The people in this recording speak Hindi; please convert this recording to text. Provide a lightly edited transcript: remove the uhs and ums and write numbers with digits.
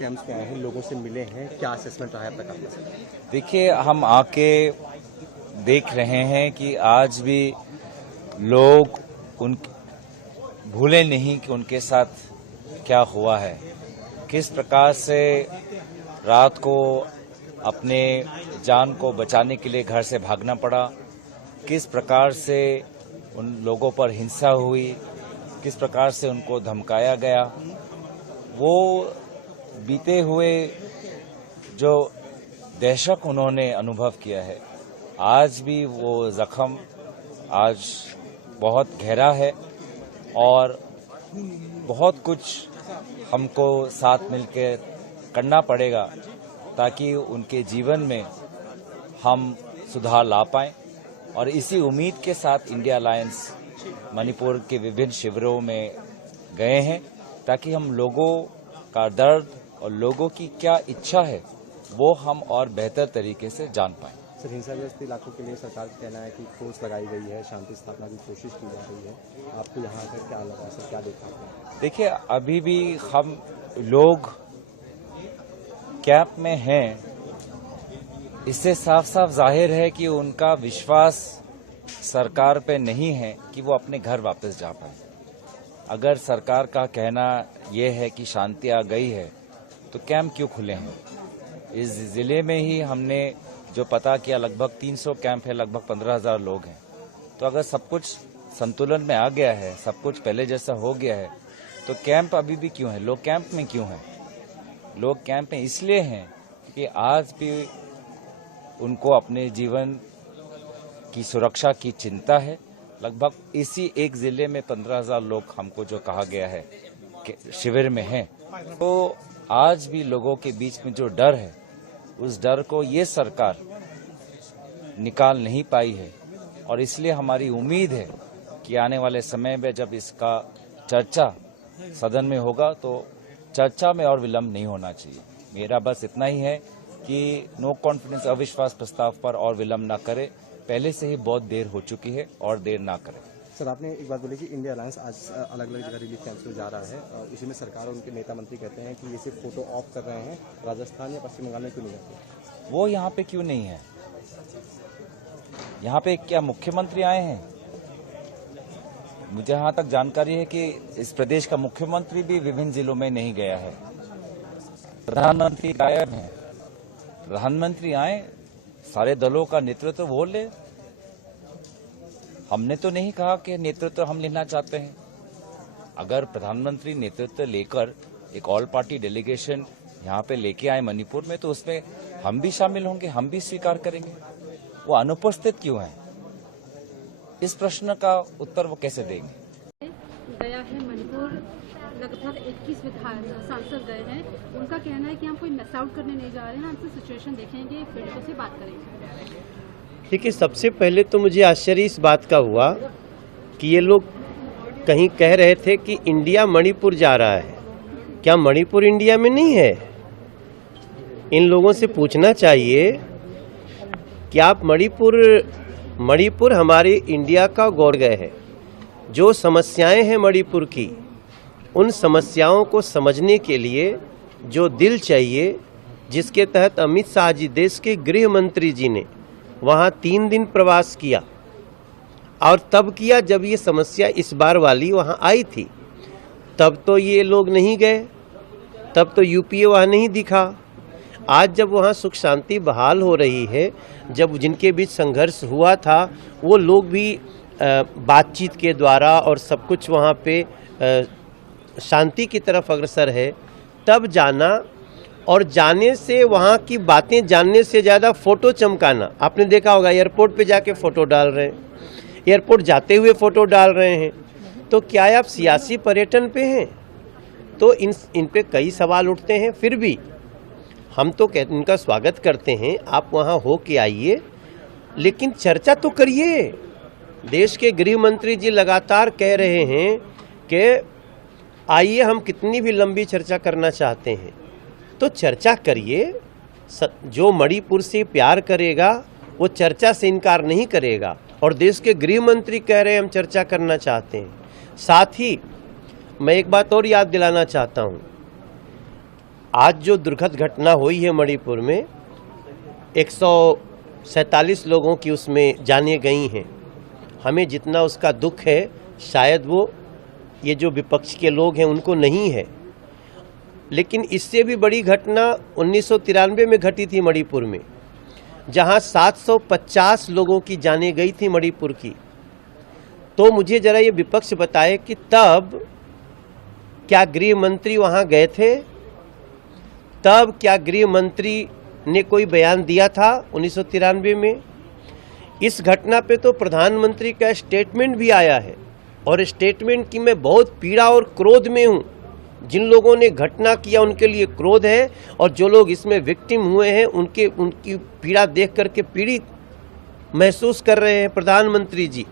कैंप्स में आए हैं, लोगों से मिले हैं, क्या असेसमेंट रहा है अब तक आपका सर? देखिए, हम आके देख रहे हैं कि आज भी लोग उन भूले नहीं कि उनके साथ क्या हुआ है, किस प्रकार से रात को अपने जान को बचाने के लिए घर से भागना पड़ा, किस प्रकार से उन लोगों पर हिंसा हुई, किस प्रकार से उनको धमकाया गया। वो बीते हुए जो दहशत उन्होंने अनुभव किया है, आज भी वो जख्म आज बहुत गहरा है और बहुत कुछ हमको साथ मिलकर करना पड़ेगा ताकि उनके जीवन में हम सुधार ला पाएं। और इसी उम्मीद के साथ इंडिया अलायंस मणिपुर के विभिन्न शिविरों में गए हैं ताकि हम लोगों का दर्द और लोगों की क्या इच्छा है वो हम और बेहतर तरीके से जान पाएं। सर, हिंसाग्रस्त इलाकों के लिए सरकार का कहना है कि फोर्स लगाई गई है, शांति स्थापना की कोशिश की जा रही है। आपको यहाँ आकर क्या लगा सर, क्या देखा आपने? देखिए, अभी भी हम लोग कैंप में हैं, इससे साफ साफ जाहिर है कि उनका विश्वास सरकार पे नहीं है कि वो अपने घर वापस जा पाए। अगर सरकार का कहना यह है कि शांति आ गई है तो कैंप क्यों खुले हैं? इस जिले में ही हमने जो पता किया लगभग 300 कैंप है, लगभग 15,000 लोग हैं। तो अगर सब कुछ संतुलन में आ गया है, सब कुछ पहले जैसा हो गया है, तो कैंप अभी भी क्यों है? लोग कैंप में क्यों हैं? लोग कैंप में इसलिए हैं कि आज भी उनको अपने जीवन की सुरक्षा की चिंता है। लगभग इसी एक जिले में 15,000 लोग हमको जो कहा गया है कि शिविर में हैं। तो आज भी लोगों के बीच में जो डर है, उस डर को ये सरकार निकाल नहीं पाई है। और इसलिए हमारी उम्मीद है कि आने वाले समय में जब इसका चर्चा सदन में होगा तो चर्चा में और विलंब नहीं होना चाहिए। मेरा बस इतना ही है कि नो कॉन्फिडेंस अविश्वास प्रस्ताव पर और विलंब ना करे। पहले से ही बहुत देर हो चुकी है और देर ना करें। सर, आपने एक बात बोली कि इंडिया अलायंस आज अलग अलग जगह रिलीफ कैंप्स में जा रहा है, उसी में सरकार और उनके नेता मंत्री कहते हैं कि ये सिर्फ फोटो ऑफ कर रहे हैं। राजस्थान या पश्चिम बंगाल में क्यों नहीं जाते? वो यहाँ पे क्यों नहीं है? यहाँ पे क्या मुख्यमंत्री आए हैं? मुझे यहाँ तक जानकारी है कि इस प्रदेश का मुख्यमंत्री भी विभिन्न जिलों में नहीं गया है। प्रधानमंत्री गायब हैं। प्रधानमंत्री आए, सारे दलों का नेतृत्व वो ले। हमने तो नहीं कहा कि नेतृत्व हम लेना चाहते हैं। अगर प्रधानमंत्री नेतृत्व लेकर एक ऑल पार्टी डेलीगेशन यहाँ पे लेके आए मणिपुर में, तो उसमें हम भी शामिल होंगे, हम भी स्वीकार करेंगे। वो अनुपस्थित क्यों हैं? इस प्रश्न का उत्तर वो कैसे देंगे? गया है मणिपुर, लगभग 21 सांसद गए हैं। उनका कहना है कि हम कोई मिस आउट करने नहीं जा रहे हैं, हम तो सिचुएशन देखेंगे, पीड़ितों से बात करेंगे। देखिए, सबसे पहले तो मुझे आश्चर्य इस बात का हुआ कि ये लोग कहीं कह रहे थे कि इंडिया मणिपुर जा रहा है। क्या मणिपुर इंडिया में नहीं है? इन लोगों से पूछना चाहिए कि आप मणिपुर हमारे इंडिया का गौरव है। जो समस्याएं हैं मणिपुर की, उन समस्याओं को समझने के लिए जो दिल चाहिए, जिसके तहत अमित शाह जी, देश के गृह मंत्री जी ने वहाँ 3 दिन प्रवास किया। और तब किया जब ये समस्या इस बार वाली वहाँ आई थी। तब तो ये लोग नहीं गए, तब तो यूपीए वहाँ नहीं दिखा। आज जब वहाँ सुख शांति बहाल हो रही है, जब जिनके बीच संघर्ष हुआ था वो लोग भी बातचीत के द्वारा और सब कुछ वहाँ पे शांति की तरफ अग्रसर है, तब जाना और जाने से वहाँ की बातें जानने से ज़्यादा फ़ोटो चमकाना। आपने देखा होगा एयरपोर्ट पे जाके फ़ोटो डाल रहे हैं, एयरपोर्ट जाते हुए फ़ोटो डाल रहे हैं। तो क्या आप सियासी पर्यटन पे हैं? तो इन पे कई सवाल उठते हैं। फिर भी हम तो इनका स्वागत करते हैं, आप वहाँ हो के आइए, लेकिन चर्चा तो करिए। देश के गृह मंत्री जी लगातार कह रहे हैं कि आइए, हम कितनी भी लंबी चर्चा करना चाहते हैं, तो चर्चा करिए। जो मणिपुर से प्यार करेगा वो चर्चा से इनकार नहीं करेगा। और देश के गृह मंत्री कह रहे हैं हम चर्चा करना चाहते हैं। साथ ही मैं एक बात और याद दिलाना चाहता हूं आज जो दुर्घट घटना हुई है मणिपुर में, 147 लोगों की उसमें जानें गई हैं। हमें जितना उसका दुख है शायद वो ये जो विपक्ष के लोग हैं उनको नहीं है, लेकिन इससे भी बड़ी घटना 1993 में घटी थी मणिपुर में, जहां 750 लोगों की जानें गई थी मणिपुर की। तो मुझे जरा ये विपक्ष बताए कि तब क्या गृह मंत्री वहां गए थे? तब क्या गृह मंत्री ने कोई बयान दिया था 1993 में? इस घटना पे तो प्रधानमंत्री का स्टेटमेंट भी आया है, और स्टेटमेंट की मैं बहुत पीड़ा और क्रोध में हूं। जिन लोगों ने घटना किया उनके लिए क्रोध है, और जो लोग इसमें विक्टिम हुए हैं उनकी पीड़ा देख करके पीड़ित महसूस कर रहे हैं प्रधानमंत्री जी।